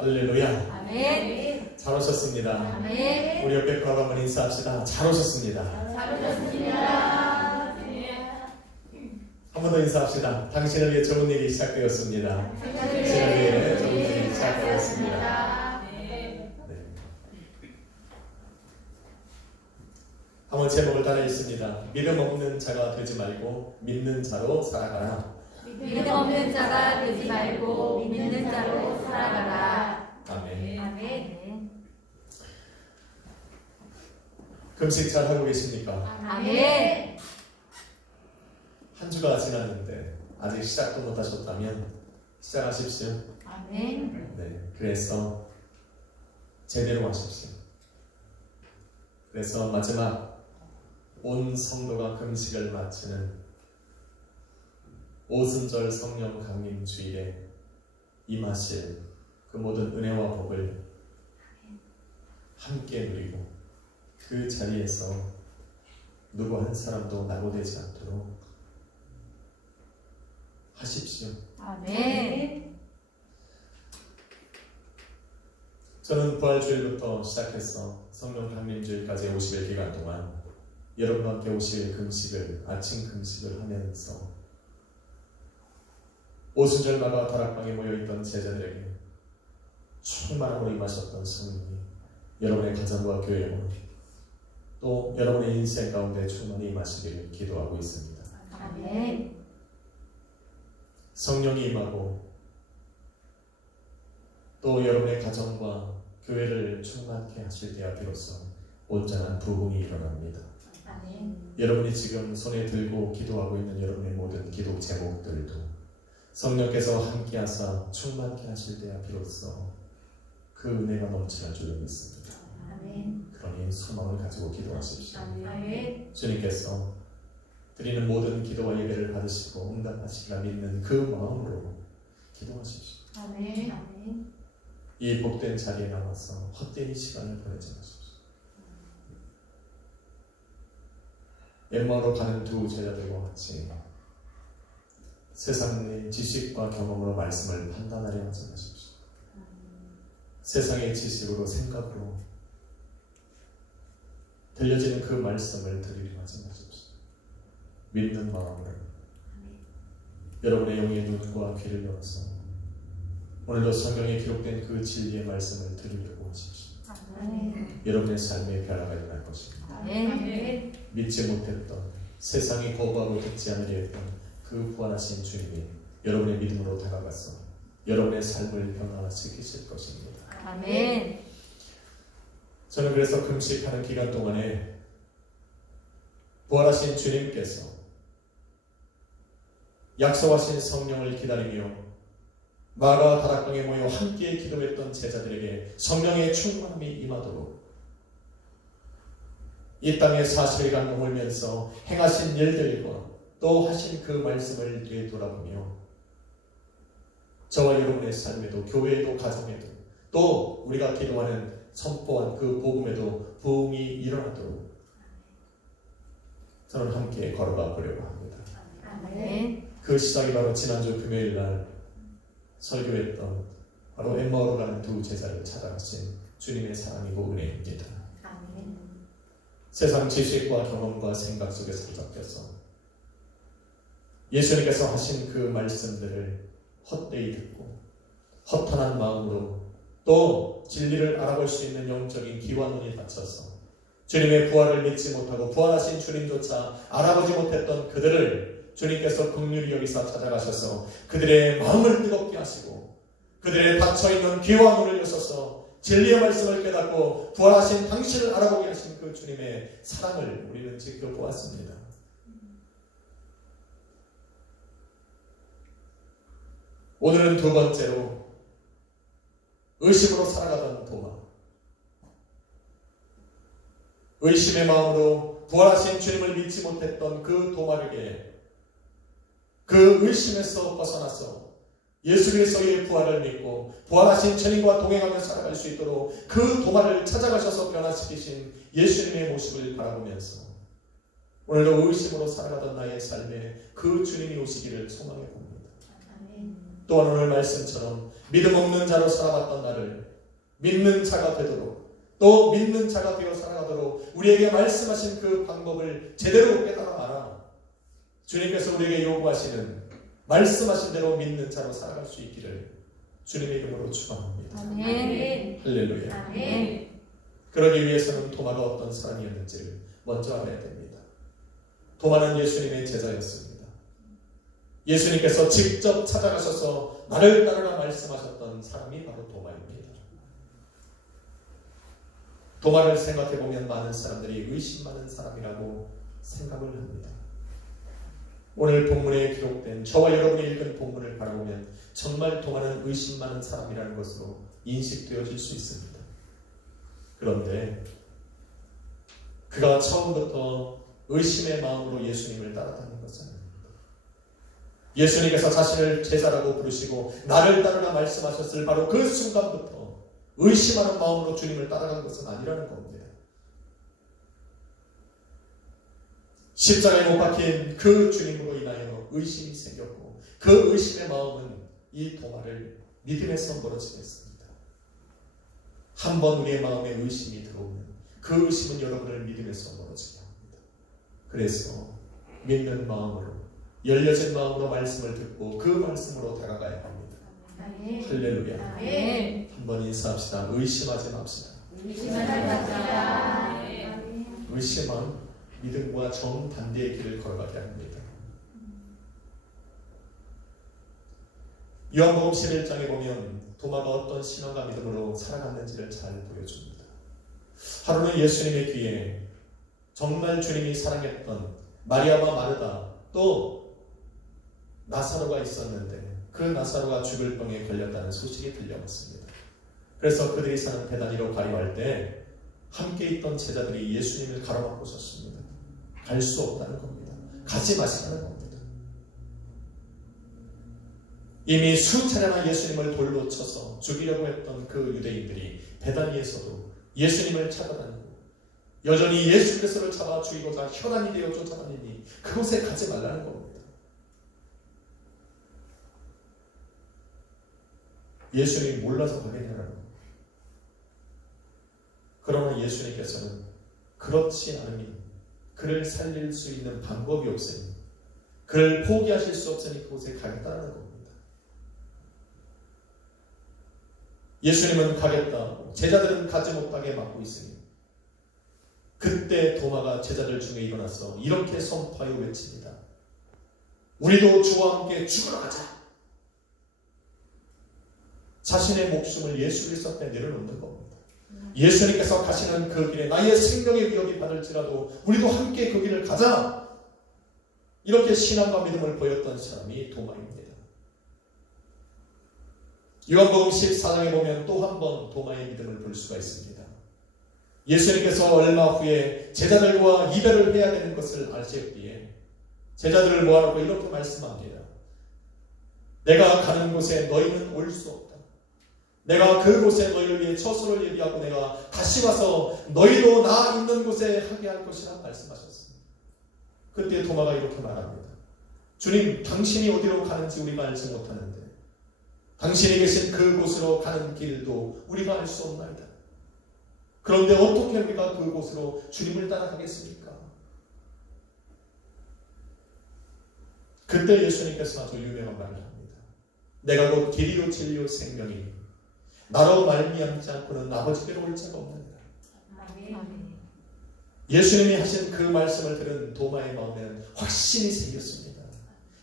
할렐루야. 아멘. 잘 오셨습니다. 아멘. 우리 옆에 거 한번 인사합시다. 잘 오셨습니다. 잘 오셨습니다. 한 번 더 인사합시다. 당신을 위해 좋은 일이 시작되었습니다. 당신을 위해 좋은 일이 시작되었습니다. 네. 한번 제목을 따라 읽습니다. 믿음 없는 자가 되지 말고 믿는 자로 살아가라. 믿음 없는 자가 되지 말고 믿는 자로 살아가라. 아멘. 아멘. 금식 잘 하고 계십니까? 아멘. 한 주가 지났는데 아직 시작도 못 하셨다면 시작하십시오. 아멘. 네. 그래서 제대로 하십시오. 그래서 마지막 온 성도가 금식을 마치는 오순절 성령 강림 주일에 임하실 그 모든 은혜와 복을 함께 누리고 그 자리에서 누구 한 사람도 낙오되지 않도록 하십시오. 아멘. 저는 부활주일부터 시작해서 성령 강림주일까지 50일 기간 동안 여러분과 함께 50일 금식을, 아침 금식을 하면서 오순절마다 다락방에 모여있던 제자들에게 충만함으로 임하셨던 성령이 여러분의 가정과 교회와 또 여러분의 인생 가운데 충만히 임하시기를 기도하고 있습니다. 아멘. 성령이 임하고 또 여러분의 가정과 교회를 충만케 하실 때야 비로소 온전한 부흥이 일어납니다. 아멘. 여러분이 지금 손에 들고 기도하고 있는 여러분의 모든 기도 제목들도 성령께서 함께하사 충만케 하실 때야 비로소 그 은혜가 넘치는 줄로 믿습니다. 아멘. 그러니 소망을 가지고 기도하십시오. 아멘. 주님께서 드리는 모든 기도와 예배를 받으시고 응답하시리라 믿는 그 마음으로 기도하십시오. 아멘. 아멘. 이 복된 자리에 나와서 헛된 시간을 보내지 마십시오. 엠마오로 가는 두 제자들과 같이 세상의 지식과 경험으로 말씀을 판단하려 하지 마십시오. 세상의 지식으로 생각으로 들려지는 그 말씀을 들으려 하지 마십시오. 믿는 마음으로 여러분의 영의 눈과 귀를 열어서 오늘도 성경에 기록된 그 진리의 말씀을 들으려고 하십시오. 아멘. 여러분의 삶에 변화가 일어날 것입니다. 아멘. 믿지 못했던 세상이 거부하고 듣지 않으려 했던 그 부활하신 주님이 여러분의 믿음으로 다가가서 여러분의 삶을 변화시키실 것입니다. 아멘. 저는 그래서 금식하는 기간 동안에 부활하신 주님께서 약속하신 성령을 기다리며 마가 다락방에 모여 함께 기도했던 제자들에게 성령의 충만함이 임하도록 이 땅에 40일간 머물면서 행하신 일들과 또 하신 그 말씀을 되돌아보며 저와 여러분의 삶에도 교회에도 가정에도 또 우리가 기도하는 선포한 그 복음에도 부흥이 일어나도록 저는 함께 걸어가 보려고 합니다. 아멘. 그 시작이 바로 지난주 금요일 날 설교했던 바로 엠마오로 가는 두 제자를 찾아가신 주님의 사랑이고 은혜입니다. 아멘. 세상 지식과 경험과 생각 속에 사로잡혀서 예수님께서 하신 그 말씀들을 헛되이 듣고 허탄한 마음으로 또 진리를 알아볼 수 있는 영적인 귀와 눈이 닫혀서 주님의 부활을 믿지 못하고 부활하신 주님조차 알아보지 못했던 그들을 주님께서 긍휼히 여기사 찾아가셔서 그들의 마음을 뜨겁게 하시고 그들의 닫혀있는 귀와 눈을 여셔서 진리의 말씀을 깨닫고 부활하신 당신을 알아보게 하신 그 주님의 사랑을 우리는 지켜보았습니다. 오늘은 두 번째로 의심으로 살아가던 도마, 의심의 마음으로 부활하신 주님을 믿지 못했던 그 도마에게 그 의심에서 벗어나서 예수 그리스도의 부활을 믿고 부활하신 주님과 동행하며 살아갈 수 있도록 그 도마를 찾아가셔서 변화시키신 예수님의 모습을 바라보면서 오늘도 의심으로 살아가던 나의 삶에 그 주님이 오시기를 소망해 봅니다. 또한 오늘 말씀처럼 믿음 없는 자로 살아왔던 나를 믿는 자가 되도록, 또 믿는 자가 되어 살아가도록 우리에게 말씀하신 그 방법을 제대로 깨달아 알아 주님께서 우리에게 요구하시는 말씀하신 대로 믿는 자로 살아갈 수 있기를 주님의 이름으로 축원합니다. 아멘. 할렐루야. 아멘. 그러기 위해서는 도마가 어떤 사람이었는지를 먼저 알아야 됩니다. 도마는 예수님의 제자였습니다. 예수님께서 직접 찾아가셔서 나를 따르라 말씀하셨던 사람이 바로 도마입니다. 도마를 생각해보면 많은 사람들이 의심 많은 사람이라고 생각을 합니다. 오늘 본문에 기록된 저와 여러분이 읽은 본문을 바라보면 정말 도마는 의심 많은 사람이라는 것으로 인식되어질 수 있습니다. 그런데 그가 처음부터 의심의 마음으로 예수님을 따라다닌 것은 아닙니다. 예수님께서 자신을 제자라고 부르시고 나를 따르라 말씀하셨을 바로 그 순간부터 의심하는 마음으로 주님을 따라간 것은 아니라는 겁니다. 십자가에 못 박힌 그 주님으로 인하여 의심이 생겼고 그 의심의 마음은 이 도마를 믿음에서 멀어지게 했습니다. 한번 우리의 마음에 의심이 들어오면 그 의심은 여러분을 믿음에서 멀어지게 합니다. 그래서 믿는 마음으로 열려진 마음으로 말씀을 듣고 그 말씀으로 다가가야 합니다. 아멘. 할렐루야. 아멘. 한번 인사합시다. 의심하지 맙시다. 의심하지 맙시다. 의심은 믿음과 정반대의 길을 걸어가게 합니다. 요한복음 11장에 보면 도마가 어떤 신앙과 믿음으로 살아갔는지를 잘 보여줍니다. 하루는 예수님의 귀에 정말 주님이 사랑했던 마리아와 마르다 또 나사로가 있었는데 그 나사로가 죽을 병에 걸렸다는 소식이 들려왔습니다. 그래서 그들이 사는 베다니로 가려할 때 함께 있던 제자들이 예수님을 가로막고 섰습니다. 갈 수 없다는 겁니다. 가지 마시라는 겁니다. 이미 수차례나 예수님을 돌로 쳐서 죽이려고 했던 그 유대인들이 베다니에서도 예수님을 찾아다니고 여전히 예수 그리스도를 잡아 죽이고자 혈안이 되어 쫓아다니니 그곳에 가지 말라는 겁니다. 예수님이 몰라서 가겠냐는 겁니다. 그러나 예수님께서는 그렇지 않으니 그를 살릴 수 있는 방법이 없으니 그를 포기하실 수 없으니 그곳에 가겠다는 겁니다. 예수님은 가겠다. 제자들은 가지 못하게 막고 있으니 그때 도마가 제자들 중에 일어나서 이렇게 선포하여 외칩니다. 우리도 주와 함께 죽으러 가자. 자신의 목숨을 예수 그리스도 앞에 내려놓는 겁니다. 예수님께서 가시는 그 길에 나의 생명의 위협이 받을지라도 우리도 함께 그 길을 가자. 이렇게 신앙과 믿음을 보였던 사람이 도마입니다. 요한복음 14장에 보면 또 한 번 도마의 믿음을 볼 수가 있습니다. 예수님께서 얼마 후에 제자들과 이별을 해야 되는 것을 아셨기에 제자들을 모아놓고 이렇게 말씀합니다. 내가 가는 곳에 너희는 올 수 없다. 내가 그곳에 너희를 위해 처소를 예비하고 내가 다시 와서 너희도 나 있는 곳에 하게 할 것이라 말씀하셨습니다. 그때 도마가 이렇게 말합니다. 주님, 당신이 어디로 가는지 우리가 알지 못하는데 당신이 계신 그곳으로 가는 길도 우리가 알 수 없나이다. 그런데 어떻게 우리가 그곳으로 주님을 따라가겠습니까? 그때 예수님께서 아주 유명한 말을 합니다. 내가 곧 길이요 진리요 생명이니 나로 말미암지 않고는 아버지께로 올 자가 없느니라. 예수님이 하신 그 말씀을 들은 도마의 마음에는 확신이 생겼습니다.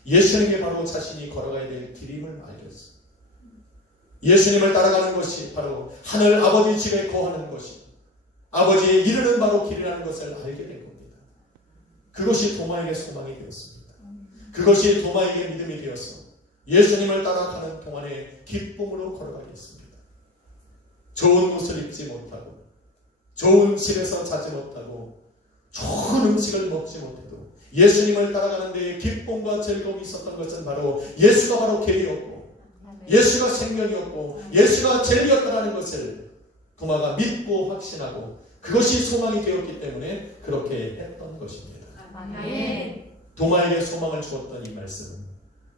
예수님이 바로 자신이 걸어가야 될 길임을 알겠습니다. 예수님을 따라가는 것이 바로 하늘 아버지 집에 거하는 것이 아버지에 이르는 바로 길이라는 것을 알게 된 겁니다. 그것이 도마에게 소망이 되었습니다. 그것이 도마에게 믿음이 되어서 예수님을 따라가는 동안에 기쁨으로 걸어가게 했습니다. 좋은 옷을 입지 못하고 좋은 집에서 자지 못하고 좋은 음식을 먹지 못해도 예수님을 따라가는 데에 기쁨과 즐거움이 있었던 것은 바로 예수가 바로 길이었고 예수가 생명이었고 예수가 진리였다는 것을 도마가 믿고 확신하고 그것이 소망이 되었기 때문에 그렇게 했던 것입니다. 도마에게 소망을 주었던 이 말씀은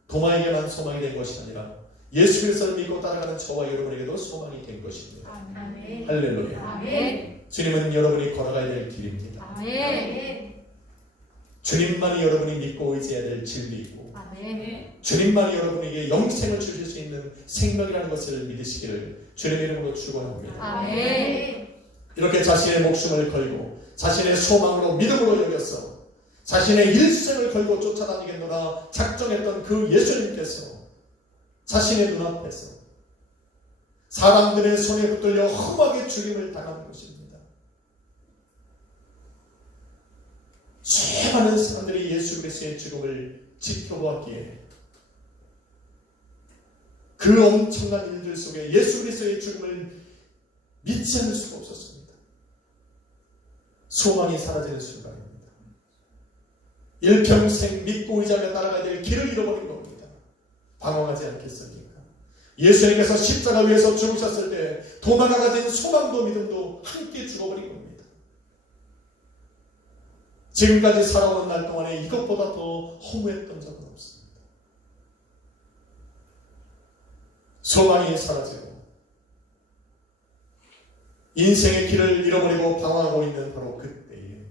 도마에게만 소망이 된 것이 아니라 예수 그리스도를 믿고 따라가는 저와 여러분에게도 소망이 된 것입니다. 아멘. 할렐루야. 아멘. 주님은 여러분이 걸어가야 될 길입니다. 아멘. 주님만이 여러분이 믿고 의지해야 될 진리이고 아멘. 주님만이 여러분에게 영생을 주실 수 있는 생명이라는 것을 믿으시기를 주님의 이름으로 축원합니다. 아멘. 이렇게 자신의 목숨을 걸고 자신의 소망으로 믿음으로 여겨서 자신의 일생을 걸고 쫓아다니겠노라 작정했던 그 예수님께서 자신의 눈앞에서 사람들의 손에 붙들려 험하게 죽임을 당한 것입니다. 수많은 사람들이 예수 그리스도의 죽음을 지켜보았기에 그 엄청난 일들 속에 예수 그리스도의 죽음을 믿지 않을 수가 없었습니다. 소망이 사라지는 순간입니다. 일평생 믿고 의지하며 따라가야 될 길을 잃어버린 겁니다. 방황하지 않겠습니까? 예수님께서 십자가 위에서 죽으셨을 때 도마가 가진 소망도 믿음도 함께 죽어버린 겁니다. 지금까지 살아오는 날 동안에 이것보다 더 허무했던 적은 없습니다. 소망이 사라지고 인생의 길을 잃어버리고 방황하고 있는 바로 그때에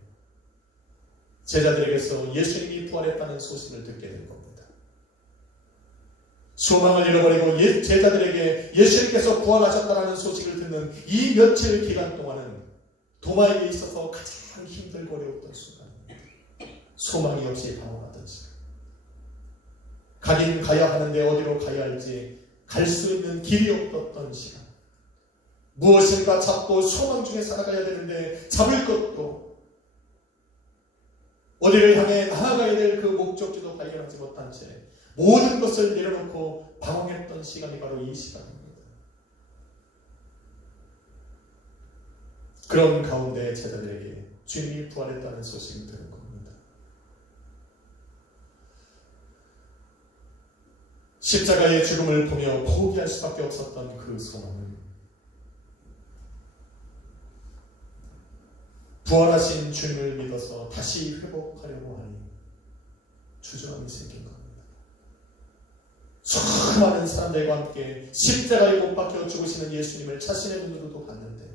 제자들에게서 예수님이 부활했다는 소식을 듣게 된 겁니다. 소망을 잃어버리고 제자들에게 예수님께서 부활하셨다는 소식을 듣는 이 며칠 기간 동안은 도마에게 있어서 가장 힘들고 어려웠던 순간입니다. 소망이 없이 방황하던 시간. 가긴 가야 하는데 어디로 가야 할지 갈 수 있는 길이 없었던 시간. 무엇인가 잡고 소망 중에 살아가야 되는데 잡을 것도 어디를 향해 나아가야 될 그 목적지도 발견하지 못한 채 모든 것을 내려놓고 방황했던 시간이 바로 이 시간입니다. 그런 가운데 제자들에게 주님이 부활했다는 소식을 들은 겁니다. 십자가의 죽음을 보며 포기할 수밖에 없었던 그 소망을 부활하신 주님을 믿어서 다시 회복하려고 하니 주저함이 생긴 겁니다. 수많은 사람들과 함께 십자가에 못 박혀 죽으시는 예수님을 자신의 눈으로도 봤는데,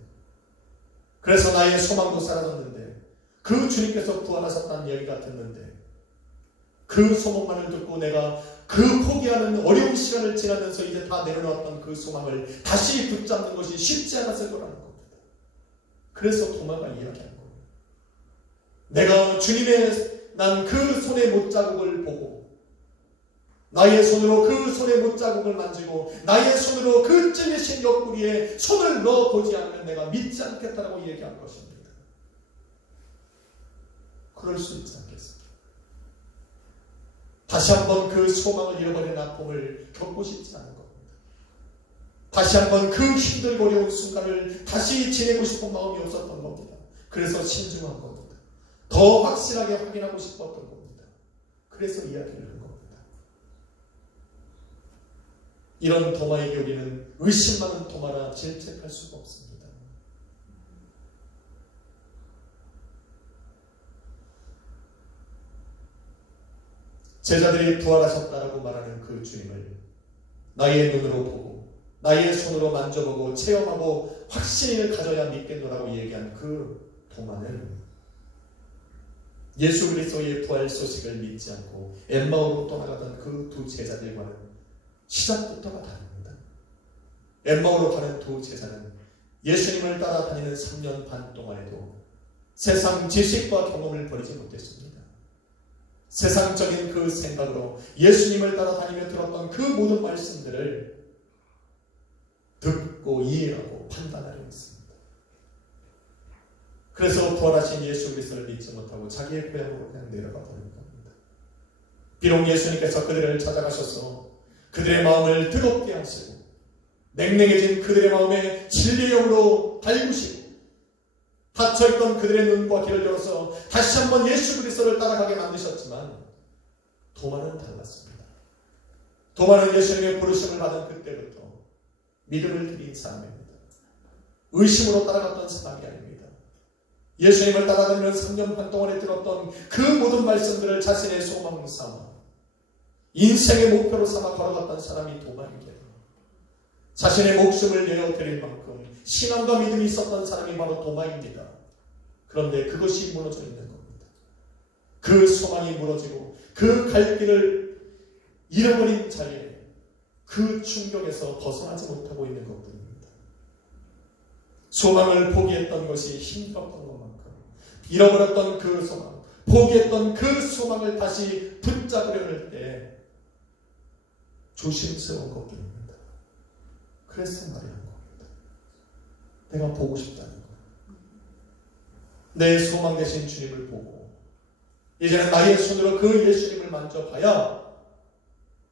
그래서 나의 소망도 사라졌는데, 그 주님께서 부활하셨다는 얘기가 듣는데, 그 소망만을 듣고 내가 그 포기하는 어려운 시간을 지나면서 이제 다 내려놓았던 그 소망을 다시 붙잡는 것이 쉽지 않았을 거라는 겁니다. 그래서 도마가 이야기하는 거예요. 내가 주님의 난 그 손의 못자국을 보고 나의 손으로 그 손의 못자국을 만지고 나의 손으로 그 찔리신 옆구리에 손을 넣어보지 않으면 내가 믿지 않겠다라고 얘기한 것입니다. 그럴 수 있지 않겠습니까? 다시 한번 그 소망을 잃어버린 아픔을 겪고 싶지 않은 겁니다. 다시 한번 그 힘들고 어려운 순간을 다시 지내고 싶은 마음이 없었던 겁니다. 그래서 신중한 겁니다. 더 확실하게 확인하고 싶었던 겁니다. 그래서 이야기를 한 겁니다. 이런 도마에게 우리는 의심 많은 도마라 질책할 수가 없습니다. 제자들이 부활하셨다라고 말하는 그 주님을 나의 눈으로 보고 나의 손으로 만져보고 체험하고 확신을 가져야 믿겠노라고 얘기한 그 도마는 예수 그리스도의 부활 소식을 믿지 않고 엠마오로 떠나가던 그 두 제자들과는 시작부터가 다릅니다. 엠마오로 가는 두 제자는 예수님을 따라다니는 3년 반 동안에도 세상 지식과 경험을 버리지 못했습니다. 세상적인 그 생각으로 예수님을 따라다니며 들었던 그 모든 말씀들을 듣고 이해하고 판단하려 했습니다. 그래서 부활하신 예수 그리스도를 믿지 못하고 자기의 고향으로 그냥 내려가 버린 겁니다. 비록 예수님께서 그들을 찾아가셔서 그들의 마음을 뜨겁게 하시고 냉랭해진 그들의 마음에 진리의 영으로 달구시고 닫혀있던 그들의 눈과 귀를 열어서 다시 한번 예수 그리스도를 따라가게 만드셨지만 도마는 달랐습니다. 도마는 예수님의 부르심을 받은 그때부터 믿음을 드린 사람입니다. 의심으로 따라갔던 사람이 아닙니다. 예수님을 따라다니는 3년 반 동안에 들었던 그 모든 말씀들을 자신의 소망 삼아 인생의 목표로 삼아 걸어갔던 사람이 도마입니다. 자신의 목숨을 내어드릴 만큼 신앙과 믿음이 있었던 사람이 바로 도마입니다. 그런데 그것이 무너져 있는 겁니다. 그 소망이 무너지고 그 갈 길을 잃어버린 자리에 그 충격에서 벗어나지 못하고 있는 것뿐입니다. 소망을 포기했던 것이 힘들었던 것만큼 잃어버렸던 그 소망, 포기했던 그 소망을 다시 붙잡으려 할 때 조심스러운 것뿐입니다. 그래서 말이한 겁니다. 내가 보고 싶다는 것. 내 소망 되신 주님을 보고 이제는 나의 손으로 그 예수님을 만져봐야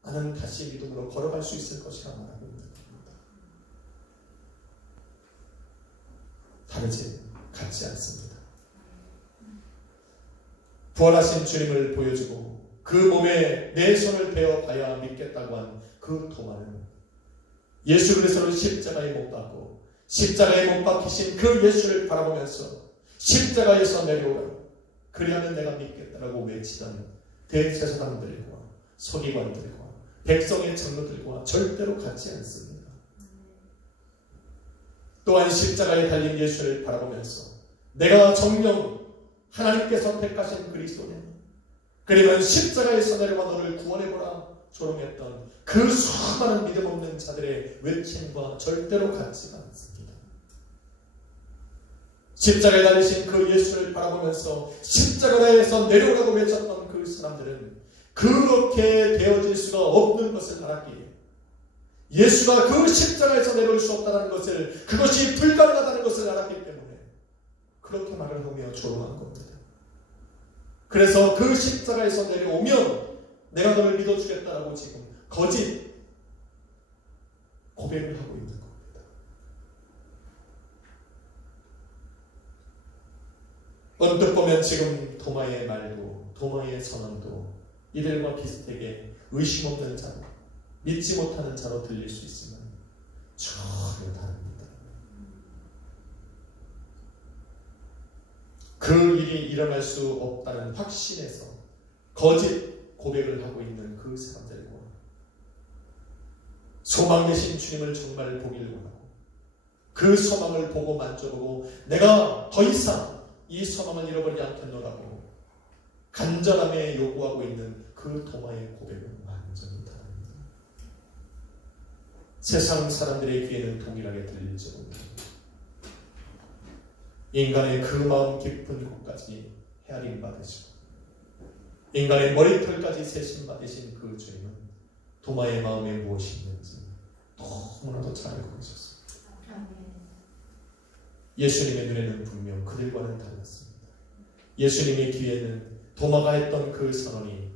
나는 다시 믿음으로 걸어갈 수 있을 것이라 말하고 있는 겁니다. 다르지 같지 않습니다. 부활하신 주님을 보여주고 그 몸에 내 손을 대어봐야 믿겠다고 한 그 도마는 예수 그리스도를 십자가에 못 박고 십자가에 못 박히신 그 예수를 바라보면서 십자가에서 내려오라 그리하면 내가 믿겠다라고 외치던 대제사장들과 서기관들과 백성의 장로들과 절대로 같지 않습니다. 또한 십자가에 달린 예수를 바라보면서 내가 정녕 하나님께서 택하신 그리스도냐 그러면 십자가에서 내려와 너를 구원해보라 조롱했던 그 수많은 믿음 없는 자들의 외침과 절대로 같지가 않습니다. 십자가에 달리신 그 예수를 바라보면서 십자가에서 내려오라고 외쳤던 그 사람들은 그렇게 되어질 수가 없는 것을 알았기에 예수가 그 십자가에서 내려올 수 없다는 것을 그것이 불가능하다는 것을 알았기 때문에 그렇게 말을 하며 조롱한 겁니다. 그래서 그 십자가에서 내려오면 내가 너를 믿어주겠다라고 지금 거짓 고백을 하고 있는 겁니다. 언뜻 보면 지금 도마의 말도 도마의 선언도 이들과 비슷하게 의심 없는 자로 믿지 못하는 자로 들릴 수 있지만 전혀 다릅니다. 그 일이 일어날 수 없다는 확신에서 거짓 고백을 하고 있는 그 사람들과 소망 되신 주님을 정말 보기를 원하고 그 소망을 보고 만져보고 내가 더 이상 이 소망을 잃어버리지 않겠노라고 간절함에 요구하고 있는 그 도마의 고백은 완전히 다릅니다. 세상 사람들의 귀에는 동일하게 들릴지 모릅니다. 인간의 그 마음 깊은 곳까지 헤아림 받으시고 인간의 머리털까지 세심 받으신 그 주님은 도마의 마음에 무엇이 있는지 너무나도 잘 알고 계셨습니다. 예수님의 눈에는 분명 그들과는 달랐습니다. 예수님의 귀에는 도마가 했던 그 선언이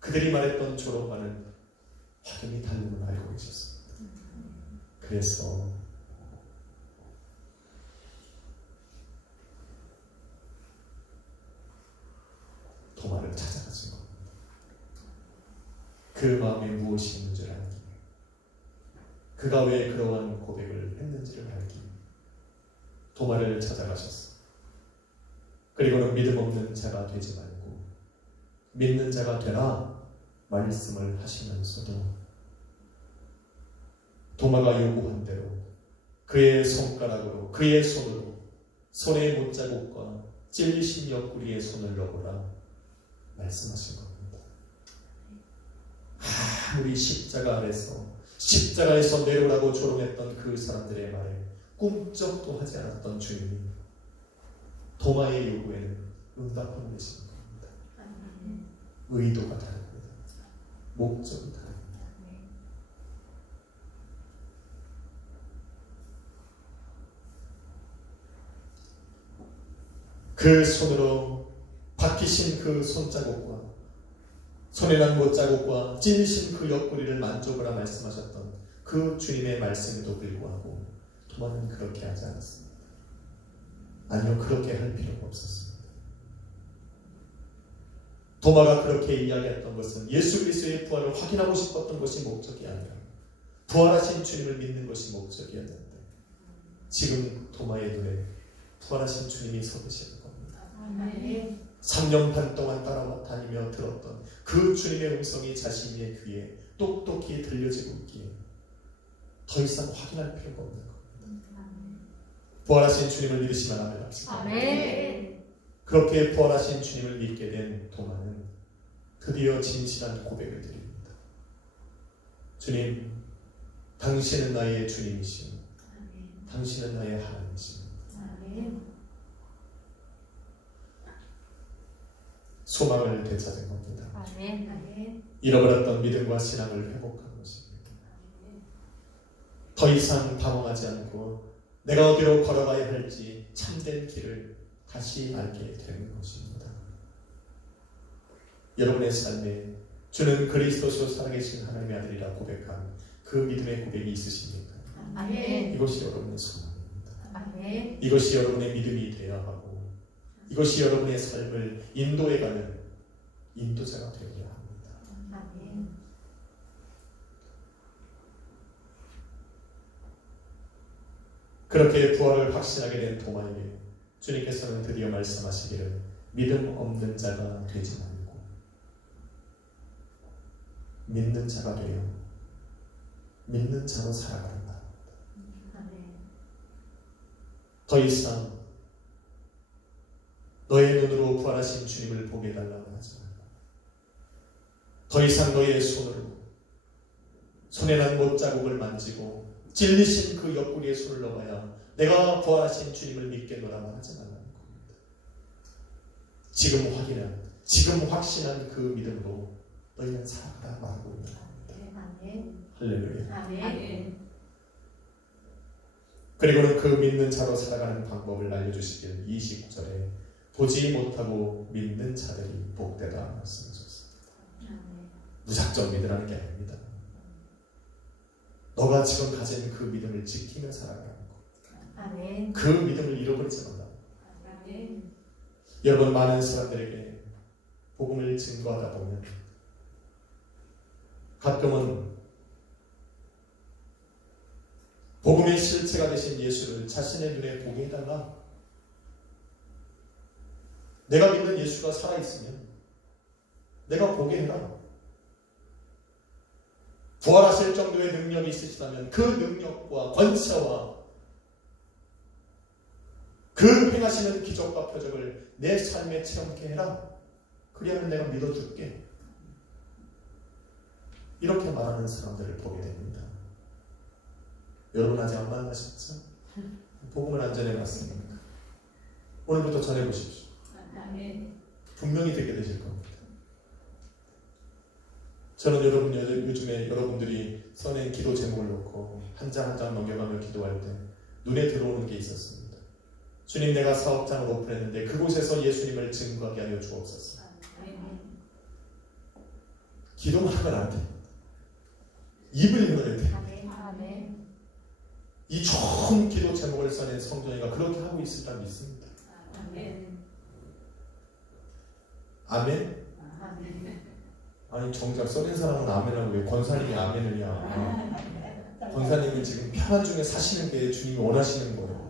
그들이 말했던 조롱과는 확연히 다름을 알고 계셨습니다. 그래서 도마를 찾아가신 겁니다. 그 마음에 무엇이 있는 줄 알기, 그가 왜 그러한 고백을 했는지를 알기, 도마를 찾아가셨어. 그리고는 믿음 없는 자가 되지 말고 믿는 자가 되라 말씀을 하시면서도 도마가 요구한 대로 그의 손가락으로 그의 손으로 손의 못자국과 찔리신 옆구리에 손을 넣어라 말씀하신 겁니다. 아무리 십자가 아래서 십자가에서 내려오라고 조롱했던 그 사람들의 말에 꿈쩍도 하지 않았던 주님이 도마의 요구에는 응답하고 계시는 겁니다. 의도가 다릅니다. 목적이 다릅니다. 그 손으로 박히신 그 손자국과 손에 난 못자국과 찔리신 그 옆구리를 만져보라 말씀하셨던 그 주님의 말씀에도 불구하고 도마는 그렇게 하지 않았습니다. 아니요, 그렇게 할 필요가 없었습니다. 도마가 그렇게 이야기했던 것은 예수 그리스도의 부활을 확인하고 싶었던 것이 목적이 아니라 부활하신 주님을 믿는 것이 목적이었는데 지금 도마의 눈에 부활하신 주님이 서 계시는 겁니다. 3년 반 동안 따라다니며 들었던 그 주님의 음성이 자신의 귀에 똑똑히 들려지고 있기에 더 이상 확인할 필요가 없는 겁니다. 부활하신 주님을 믿으시면 아멘 합시다. 아멘. 그렇게 부활하신 주님을 믿게 된 도마는 드디어 진실한 고백을 드립니다. 주님, 당신은 나의 주님이시오. 당신은 나의 하나님이시오. 소망을 되찾은 겁니다. 아멘. 잃어버렸던 믿음과 신앙을 회복한 것입니다. 더 이상 방황하지 않고 내가 어디로 걸어가야 할지 참된 길을 다시 알게 되는 것입니다. 여러분의 삶에 주는 그리스도시로 살아계신 하나님의 아들이라 고백한 그 믿음의 고백이 있으십니까? 아멘. 이것이 여러분의 소망입니다. 아멘. 이것이 여러분의 믿음이 되어야 하고 이것이 여러분의 삶을 인도해가는 인도자가 되어야 합니다. 아멘. 그렇게 부활을 확신하게 된 도마에게 주님께서는 드디어 말씀하시기를 믿음 없는 자가 되지 말고 믿는 자가 되어 믿는 자로 살아가라. 더 이상 너의 눈으로 부활하신 주님을 보게 해달라고 하지 말고 더 이상 너의 손으로 손에 난 못자국을 만지고 찔리신 그 옆구리에 손을 넣어야 내가 부활하신 주님을 믿겠노라고 하지 말라는 겁니다. 지금 확인한, 지금 확신한 그 믿음으로 너희는 살아가라 말하고 있는 겁니다. 할렐루야. 아멘. 그리고는 그 믿는 자로 살아가는 방법을 알려주시길 29절에 보지 못하고 믿는 자들이 복되다 말씀하셨습니다. 무작정 믿으라는 게 아닙니다. 너가 지금 가진 그 믿음을 지키며 살아가는 것. 아멘. 그 믿음을 잃어버리지 말라. 아멘. 여러분, 많은 사람들에게 복음을 증거하다 보면 가끔은 복음의 실체가 되신 예수를 자신의 눈에 보게 해달라. 내가 믿는 예수가 살아있으면 내가 보게 해라. 부활하실 정도의 능력이 있으시다면 그 능력과 권세와 그 행하시는 기적과 표적을 내 삶에 체험케 해라. 그리하면 내가 믿어줄게. 이렇게 말하는 사람들을 보게 됩니다. 여러분 아직 안 만나셨죠? 복음을 안 전해봤습니까? 오늘부터 전해보십시오. 분명히 되게 되실 겁니다. 저는 요즘에 여러분들이 써낸 기도 제목을 놓고 한 장 한 장 넘겨가며 기도할 때 눈에 들어오는 게 있었습니다. 주님, 내가 사업장을 오픈했는데 그곳에서 예수님을 증거하게 하여 주옵소서. 기도만 하면 안 돼. 입을 열어야 돼. 아멘. 이 좋은 기도 제목을 써낸 성도니가 그렇게 하고 있으리라 믿습니다. 아멘. 아멘? 아니 정작 써낸 사람은 아멘하고 왜 권사님이 아멘이냐. 권사님은 지금 평안 중에 사시는 게 주님이 원하시는 거예요.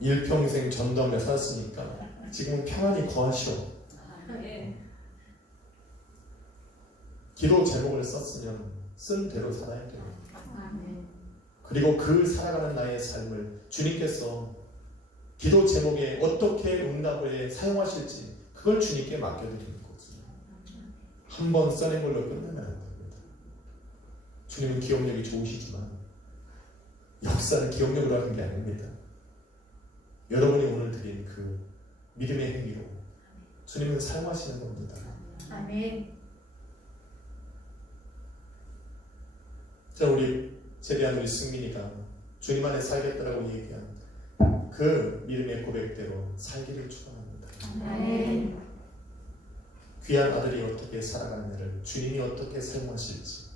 일평생 전도하며 살았으니까 지금은 평안히 거하시오. 기도 제목을 썼으면 쓴 대로 살아야 돼요. 그리고 그 살아가는 나의 삶을 주님께서 기도 제목에 어떻게 응답을 사용하실지 그걸 주님께 맡겨드리는 거죠. 한 번 써낸 걸로 끝내면 안 됩니다. 주님은 기억력이 좋으시지만 역사는 기억력으로 하는 게 아닙니다. 여러분이 오늘 드린 그 믿음의 행위로 주님은 사용하시는 겁니다. 아멘. 자, 우리 제대한 우리 승민이가 주님 안에 살겠다라고 얘기한 그 믿음의 고백대로 살기를 축원합니다. 아멘. 귀한 아들이 어떻게 살아가느냐를 주님이 어떻게 사용하실지,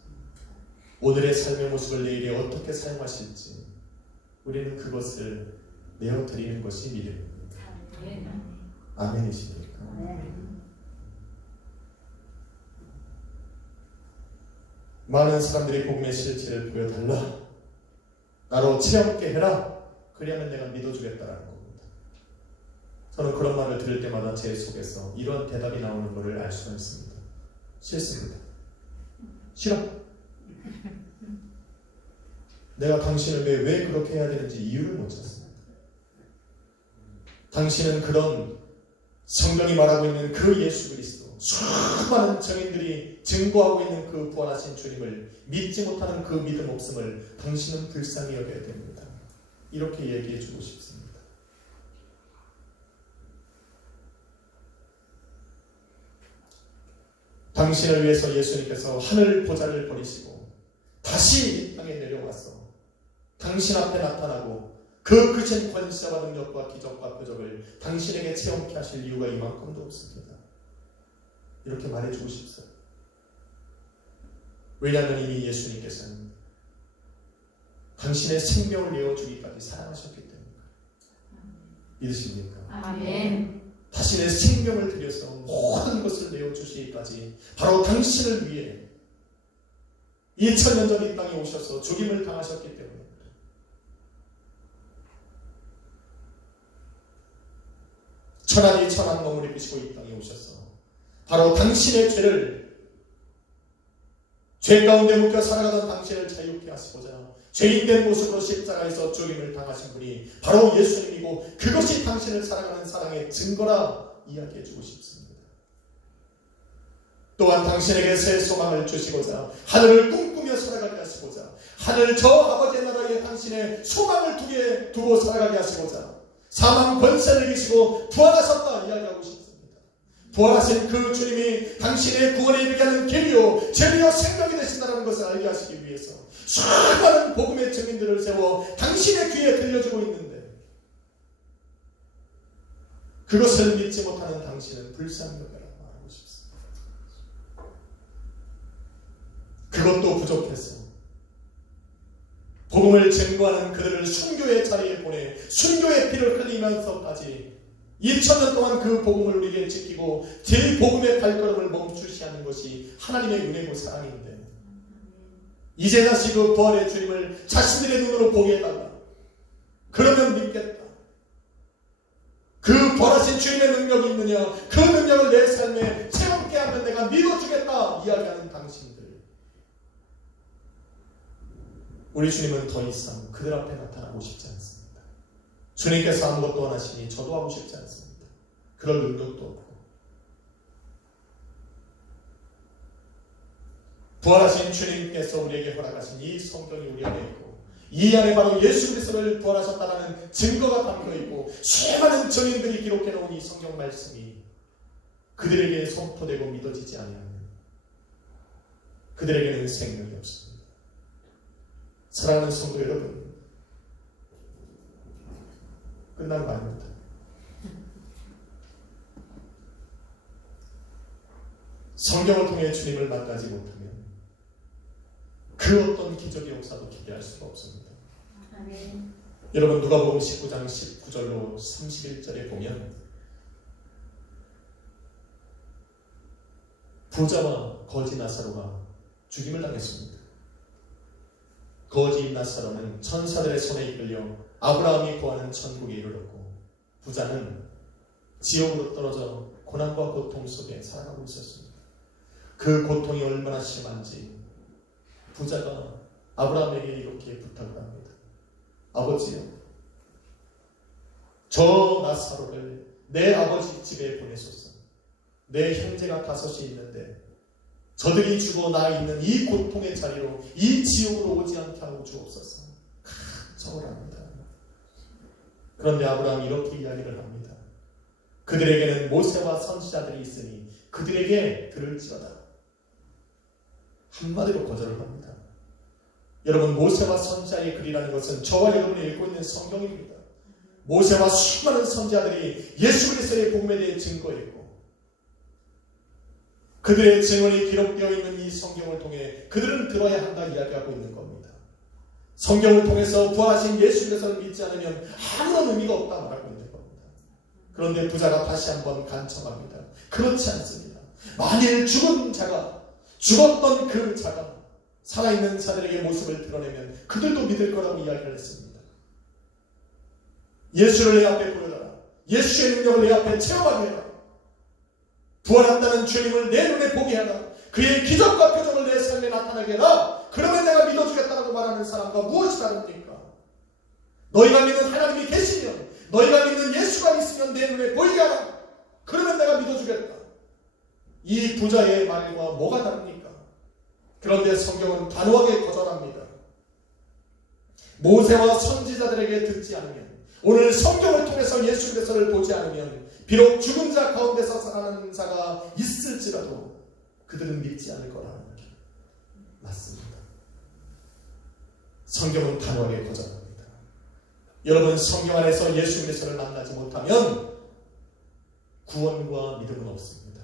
오늘의 삶의 모습을 내일에 어떻게 사용하실지 우리는 그것을 내어드리는 것이 믿음입니다. 아멘이십니까? 많은 사람들이 복음의 실체를 보여달라, 나로 체험케 해라, 그리하면 내가 믿어주겠다라는 겁니다. 저는 그런 말을 들을 때마다 제 속에서 이런 대답이 나오는 것을 알 수가 있습니다. 싫습니다. 싫어. 내가 당신을 왜 그렇게 해야 되는지 이유를 못 찾습니다. 당신은 그런 성경이 말하고 있는 그 예수 그리스도, 수많은 증인들이 증거하고 있는 그 부활하신 주님을 믿지 못하는 그 믿음 없음을 당신은 불쌍히 여겨야 됩니다. 이렇게 얘기해 주고 싶습니다. 당신을 위해서 예수님께서 하늘 보좌를 버리시고 다시 이 땅에 내려와서 당신 앞에 나타나고 그 크신 권세와 능력과 기적과 표적을 당신에게 체험케 하실 이유가 이만큼도 없습니다. 이렇게 말해주고 싶어요. 왜냐하면 이미 예수님께서는 당신의 생명을 내어주기까지 사랑하셨기 때문입니다. 믿으십니까? 아멘. 자신의 생명을 들여서 모든 것을 내어주시기까지 바로 당신을 위해 2000년 전 이 땅에 오셔서 죽임을 당하셨기 때문입니다. 천하니 천한 몸을 입으시고 이 땅에 오셔서 바로 당신의 죄 가운데 묶여 살아가던 당신을 자유케 하시고자 죄인된 모습으로 십자가에서 죽임을 당하신 분이 바로 예수님이고 그것이 당신을 사랑하는 사랑의 증거라 이야기해주고 싶습니다. 또한 당신에게 새 소망을 주시고자 하늘을 꿈꾸며 살아가게 하시고자 하늘 저 아버지의 나라에 당신의 소망을 두고 살아가게 하시고자 사망 권세를 이기시고 부활하셨다 이야기하고 싶습니다. 부활하신 그 주님이 당신의 구원에 이르게 하는 길이요 진리요 생명이 되신다는 것을 알게 하시기 위해서 수많은 복음의 증인들을 세워 당신의 귀에 들려주고 있는데 그것을 믿지 못하는 당신은 불쌍히 여겨라 말하고 싶습니다. 그것도 부족해서 복음을 증거하는 그들을 순교의 자리에 보내 순교의 피를 흘리면서까지 2000년 동안 그 복음을 우리에게 지키고 제 복음의 발걸음을 멈추시 하는 것이 하나님의 은혜고 사랑인데 이제 다시 그 부활의 주님을 자신들의 눈으로 보게 해달라. 그러면 믿겠다. 그 부활하신 주님의 능력이 있느냐 그 능력을 내 삶에 체험케 하면 내가 믿어주겠다 이야기하는 당신들 우리 주님은 더 이상 그들 앞에 나타나고 싶지 않습니다. 주님께서 아무것도 안 하시니 저도 하고 싶지 않습니다. 그럴 능력도 없고 부활하신 주님께서 우리에게 허락하신 이 성경이 우리 안에 있고 이 안에 바로 예수 그리스도를 부활하셨다는 증거가 담겨있고 수많은 증인들이 기록해놓은 이 성경 말씀이 그들에게 선포되고 믿어지지 아니하면 그들에게는 생명이 없습니다. 사랑하는 성도 여러분, 끝난 거 아닙니다. 성경을 통해 주님을 만나지 못하면 그 어떤 기적의 역사도 기대할 수가 없습니다. 아멘. 여러분 누가복음 19장 19절로 31절에 보면 부자와 거지 나사로가 죽임을 당했습니다. 거지 나사로는 천사들의 손에 이끌려 아브라함이 구하는 천국에 이르렀고 부자는 지옥으로 떨어져 고난과 고통 속에 살아가고 있었습니다. 그 고통이 얼마나 심한지 부자가 아브라함에게 이렇게 부탁을 합니다. 아버지요, 저 나사로를 내 아버지 집에 보내소서. 내 형제가 5이 있는데 저들이 죽어 나 있는 이 고통의 자리로 이 지옥으로 오지 않게 하고 주옵소서. 저거랍니다. 그런데 아브라함이 이렇게 이야기를 합니다. 그들에게는 모세와 선지자들이 있으니 그들에게 들을지어다. 한마디로 거절을 합니다. 여러분 모세와 선지자의 글이라는 것은 저와 여러분이 읽고 있는 성경입니다. 모세와 수많은 선지자들이 예수 그리스도의 복음에 대해 증거했고 그들의 증언이 기록되어 있는 이 성경을 통해 그들은 들어야 한다 이야기하고 있는 겁니다. 성경을 통해서 부활하신 예수 그리스도를 믿지 않으면 아무런 의미가 없다 말하고 있는 겁니다. 그런데 부자가 다시 한번 간청합니다. 그렇지 않습니다. 만일 죽었던 그 자가 살아있는 자들에게 모습을 드러내면 그들도 믿을 거라고 이야기를 했습니다. 예수를 내 앞에 보여달라. 예수의 능력을 내 앞에 체험하게 해라. 부활한다는 주님을 내 눈에 보게 하라. 그의 기적과 표적을 내 삶에 나타나게 해라. 그러면 내가 믿어주겠다고 말하는 사람과 무엇이 다릅니까? 너희가 믿는 하나님이 계시면, 너희가 믿는 예수가 있으면 내 눈에 보이게 하라. 그러면 내가 믿어주겠다. 이 부자의 말과 뭐가 다릅니까? 그런데 성경은 단호하게 거절합니다. 모세와 선지자들에게 듣지 않으면, 오늘 성경을 통해서 예수 그리스도를 보지 않으면, 비록 죽은 자 가운데서 살아나는 자가 있을지라도 그들은 믿지 않을 거라는 게 맞습니다. 성경은 단호하게 거절합니다. 여러분, 성경 안에서 예수 그리스도를 만나지 못하면 구원과 믿음은 없습니다.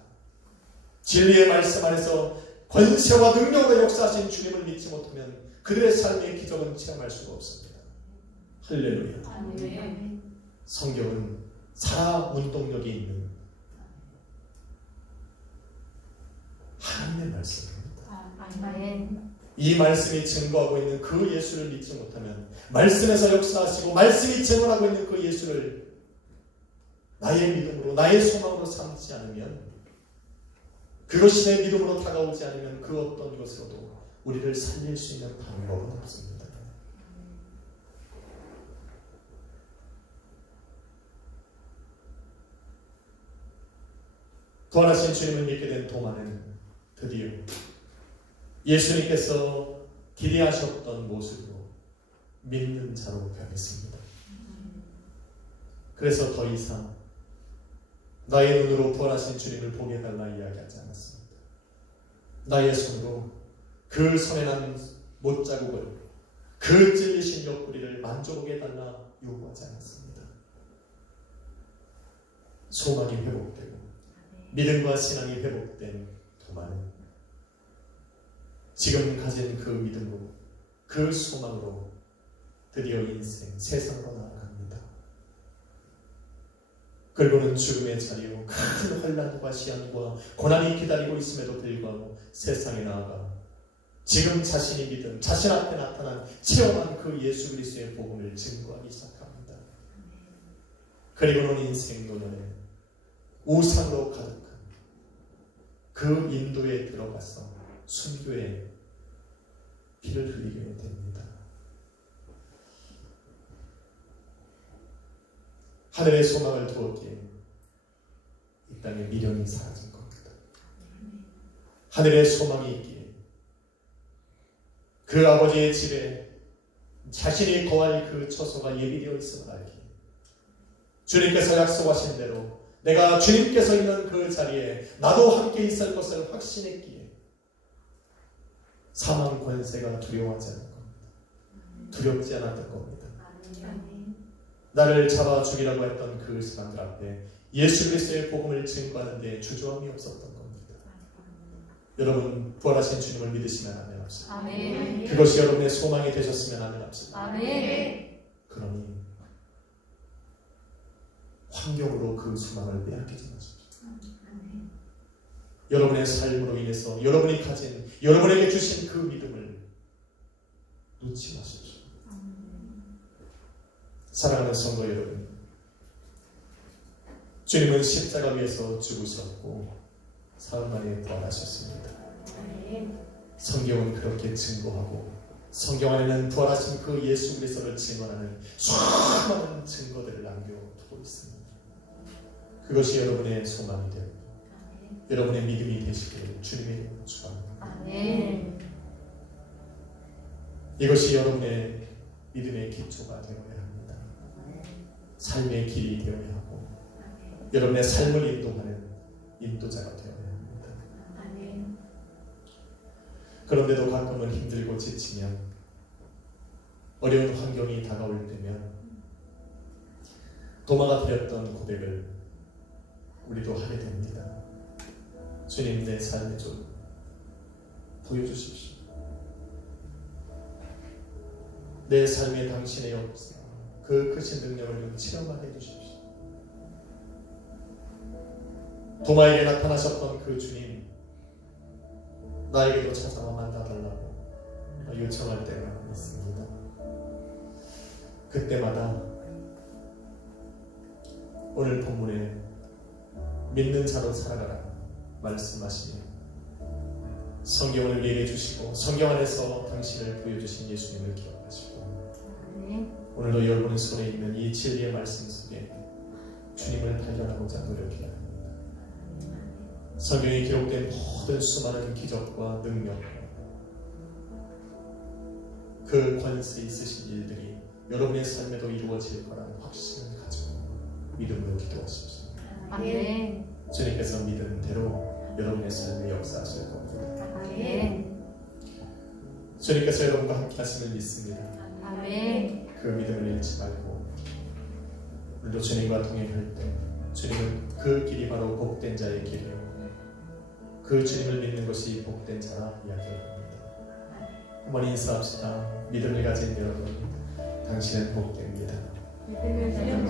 진리의 말씀 안에서 권세와 능력으로 역사하신 주님을 믿지 못하면 그들의 삶의 기적은 체험할 수가 없습니다. 할렐루야. 성경은 살아 운동력이 있는 하나님의 말씀입니다. 이 말씀이 증거하고 있는 그 예수를 믿지 못하면, 말씀에서 역사하시고 말씀이 증언하고 있는 그 예수를 나의 믿음으로, 나의 소망으로 삼지 않으면, 그것이 내 믿음으로 다가오지 않으면 그 어떤 것으로도 우리를 살릴 수 있는 방법은 없습니다. 부활하신 주님을 믿게 된 도마는 드디어 예수님께서 기대하셨던 모습으로 믿는 자로 변했습니다. 그래서 더 이상 나의 눈으로 부활하신 주님을 보게 해달라 이야기하지 않았습니다. 나의 손으로 그 손에 난 못자국을, 그 찔리신 옆구리를 만져보게 해달라 요구하지 않았습니다. 소망이 회복되고 믿음과 신앙이 회복된 도마는 지금 가진 그 믿음으로, 그 소망으로 드디어 인생, 세상으로 나아갑니다. 그리고는 죽음의 자리로 큰 환난과 시험과 고난이 기다리고 있음에도 불구하고 세상에 나아가 지금 자신이 믿은, 자신 앞에 나타난, 체험한 그 예수 그리스도의 복음을 증거하기 시작합니다. 그리고는 인생 노년에 우상으로 가득한 그 인도에 들어가서 순교의 피를 흘리게 됩니다. 하늘의 소망을 두었기에 이 땅에 미련이 사라진 겁니다. 하늘의 소망이 있기에 그 아버지의 집에 자신이 거할 그 처소가 예비되어 있음을 알기에, 주님께서 약속하신 대로 내가 주님께서 있는 그 자리에 나도 함께 있을 것을 확신했기에 사망 권세가 두려워하지 않은 겁니다. 두렵지 않았던 겁니다. 나를 잡아 죽이라고 했던 그 사람들 앞에 예수 그리스도의 복음을 증거하는 데 주저함이 없었던 겁니다. 여러분, 부활하신 주님을 믿으시면 아멘 합시다. 아멘. 그것이 여러분의 소망이 되셨으면 아멘 합시다. 아멘. 그러니 환경으로 그 소망을 빼앗기지 마십시오. 여러분의 삶으로 인해서 여러분이 가진, 여러분에게 주신 그 믿음을 놓지 마십시오. 사랑하는 성도 여러분, 주님은 십자가 위에서 죽으셨고 사흘 만에 부활하셨습니다. 성경은 그렇게 증거하고, 성경 안에는 부활하신 그 예수 그리스도를 증언하는 수많은 증거들을 남겨두고 있습니다. 그것이 여러분의 소망이 되고 여러분의 믿음이 되시기를 주님의 이름으로 축원합니다. 이것이 여러분의 믿음의 기초가 되어야 합니다. 삶의 길이 되어야 하고 여러분의 삶을 인도하는 인도자가 되어야 합니다. 그런데도 가끔은 힘들고 지치면, 어려운 환경이 다가올 때면 도마가 드렸던 고백을 우리도 하게 됩니다. 주님, 내 삶에 좀 보여주십시오. 내 삶에 당신의 역사, 그 크신 능력을 좀 체험하게 해주십시오. 도마에게 나타나셨던 그 주님, 나에게도 찾아와 만나달라고 요청할 때가 있습니다. 그때마다 오늘 본문에 믿는 자로 살아가라 말씀하시며 성경을 우리에게 주시고 성경 안에서 당신을 보여주신 예수님을 기억하시고 오늘도 여러분의 손에 있는 이 진리의 말씀 속에 주님을 발견하고자 노력해야 합니다. 성경에 기록된 모든 수많은 기적과 능력, 그 권세 있으신 일들이 여러분의 삶에도 이루어질 거라는 확신을 가지고 믿음으로 기도하십시오. 아멘. 주님께서 믿은 대로 여러분의 삶에 역사하실 겁니다. 아멘. 주님께서 여러분과 함께 하심을 믿습니다. 아멘. 그 믿음을 잃지 말고 오늘도 주님과 동행할 때 주님은 그 길이 바로 복된 자의 길이요 그 주님을 믿는 것이 복된 자라 이야기합니다. 한번 인사합시다. 믿음을 가진 여러분, 당신은 복됩니다. 믿음을 가진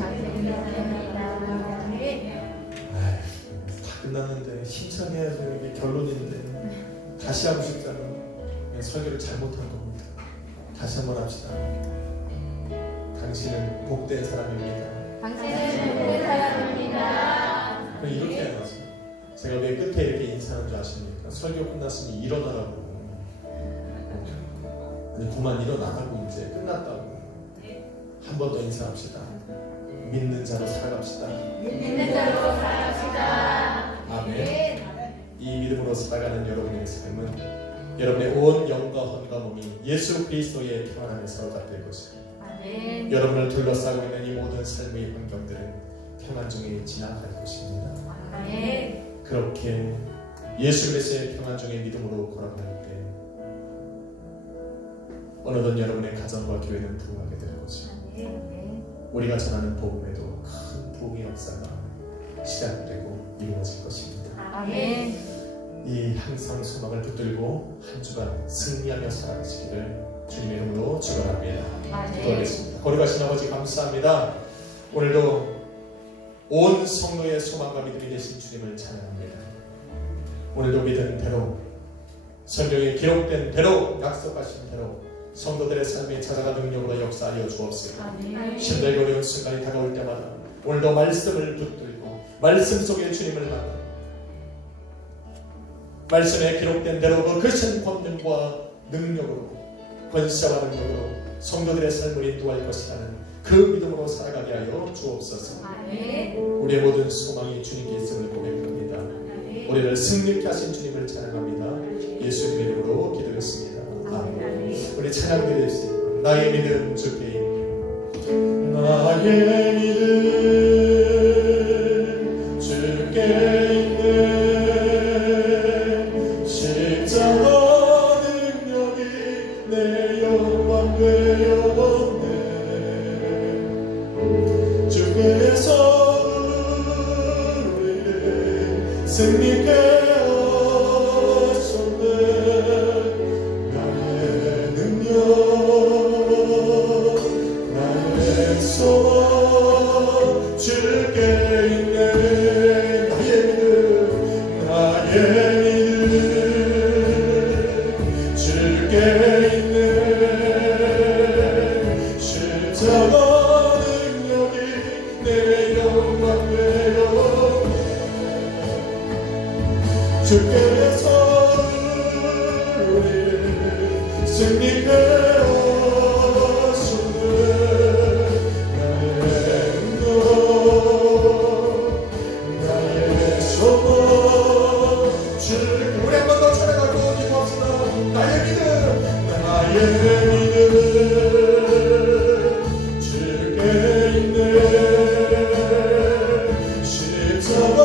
다 끝났는데 힘차게 해야 되는 게 결론인데 다시 하고 싶다면 설교를 잘못한 겁니다. 다시 한번 합시다. 당신은 복된 사람입니다. 당신은 복된 사람입니다. 이렇게 해야죠. 제가 왜 끝에 이렇게 인사하는 줄 아십니까? 설교 끝났으니 일어나라고. 아니 그만 일어나라고. 이제 끝났다고. 한 번 더 인사합시다. 믿는 자로 살아갑시다. 믿는 자로 살아갑시다. 아멘. 이 믿음으로 살아가는 여러분의 삶은 여러분의 온 영과 혼과 몸이 예수 그리스도의 평안 안에 사로잡힐 것입니다. 아멘. 여러분을 둘러싸고 있는 이 모든 삶의 환경들은 평안 중에 지나갈 것입니다. 아멘. 그렇게 예수 그리스도의 평안 중에 믿음으로 걸어갈 때 어느덧 여러분의 가정과 교회는 부흥하게 될 것입니다. 우리가 전하는 복음에도 큰 부흥의 역사가 시작되고 이루어질 것입니다. 아멘. 이 항상 소망을 붙들고 한 주간 승리하며 살아가시기를 주님의 이름으로 축원합니다. 기도하겠습니다. 거룩하신 아버지 감사합니다. 오늘도 온 성도의 소망과 믿음이 되신 주님을 찬양합니다. 오늘도 믿은 대로 성경에 기록된 대로 약속하신 대로 성도들의 삶에 찾아가 능력으로 역사하여 주옵소서. 힘들고 어려운 순간이 다가올 때마다 오늘도 말씀을 붙들고 말씀 속에 주님을 만나 말씀에 기록된 대로 그 크신 권능과 능력으로 권세와 능력으로 성도들의 삶을 인도할 것이라는 그 믿음으로 살아가게 하여 주옵소서. 우리의 모든 소망이 주님께 있음을 고백합니다. 우리를 승리케 하신 주님을 찬양합니다. 예수님의 이름으로 기도했습니다. 아멘. 우리 찬양 드리겠습니다. 나의 믿음 주께 있네. 나의 믿음 주께 있네. 십자가 능력이 내 영광 되었네. 주께서 우리를 승리케 주께서 우리를 승리케 하시네. 나의 능력 나의 소망 주께 우리 한 번 더 찬양하고 기도합시다. 나의 믿음 주께 있네. 십자가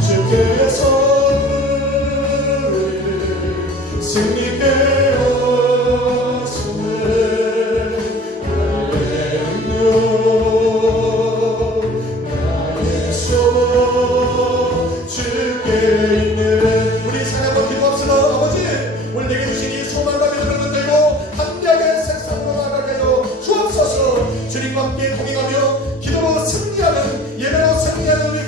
주께서 우리를 승리케 하시네. 나의 능력 나의 소망 주께 있네. 우리 사랑 한번 기도합시다. 아버지 오늘 내게 주신 이 소망과 믿음을 붙들고 함께하게 세상으로 나가게 하여 주옵소서. 주님과 함께 동행하며 기도로 승리하는 예배로 승리하는 우리